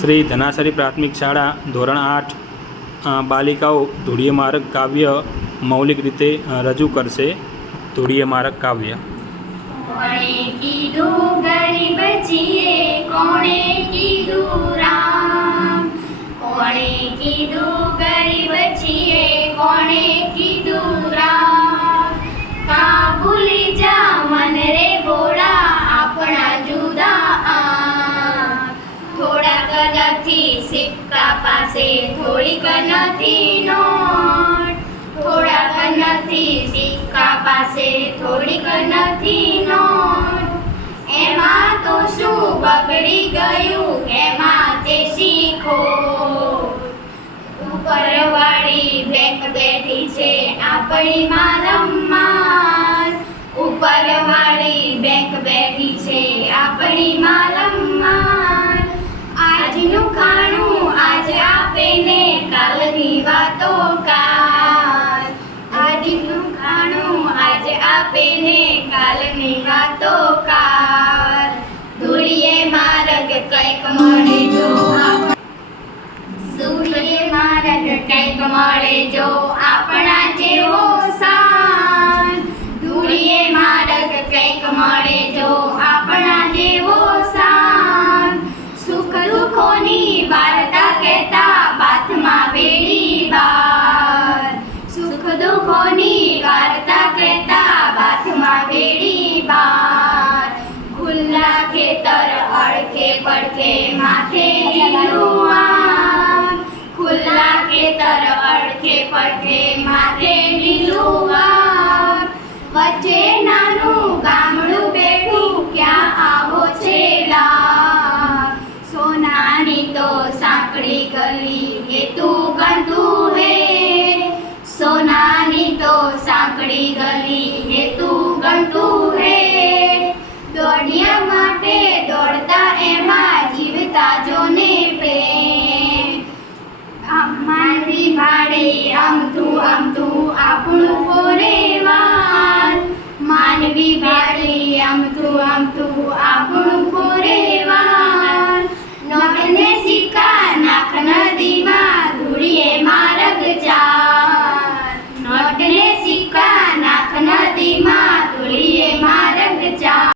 શ્રી ધનાસરી પ્રાથમિક શાળા, ધોરણ આઠ બાલિકાઓ ધૂળીય મારક કાવ્ય મૌલિક રીતે રજૂ કરશે. ધૂળીય મારક કાવ્ય. કોણે કીધું, ગરીબ છીએ કોણે કીધું નથી, સિક્કા પાસે થોડીક નથી નોટ. થોડાક નથી, સિક્કા પાસે થોડીક નથી નોટ. એમાં તો શું બગડી ગયું, એમાં તે શીખો. ઉપરવાળી બેંક બેઠી છે આપણી માં રમમાન ઉપરવાળી કાલની વાતો કાલ. આજનું ખાણું આજ આપે ને કાલની વાતો કાલ. ધૂળીએ માર્ગ કંઈક મળે દુઃખોની વાર્તા કહેતા બાથમાં વેડી બાર. ખુલ્લા ખેતર અડખે પડખે માથે લીલું ખુલ્લા ખેતર અડખે પડખે માથે લીલું વચ્ચે નાનું ગામડું બેઠું ક્યાં આવો છે સોનાની તો સાંકડી ગલી એ તું ગંતું હે. તો સાંકડી ગલી હેતુ તું ગંતું હે. દોડિયા માટે દોડતા એમાં જીવતા જોને પ્રેમ. માનવી ભાડે આમતું આમતું આપણું ફોરેવાર માનવી ભાડે આમતું આમતું આપણું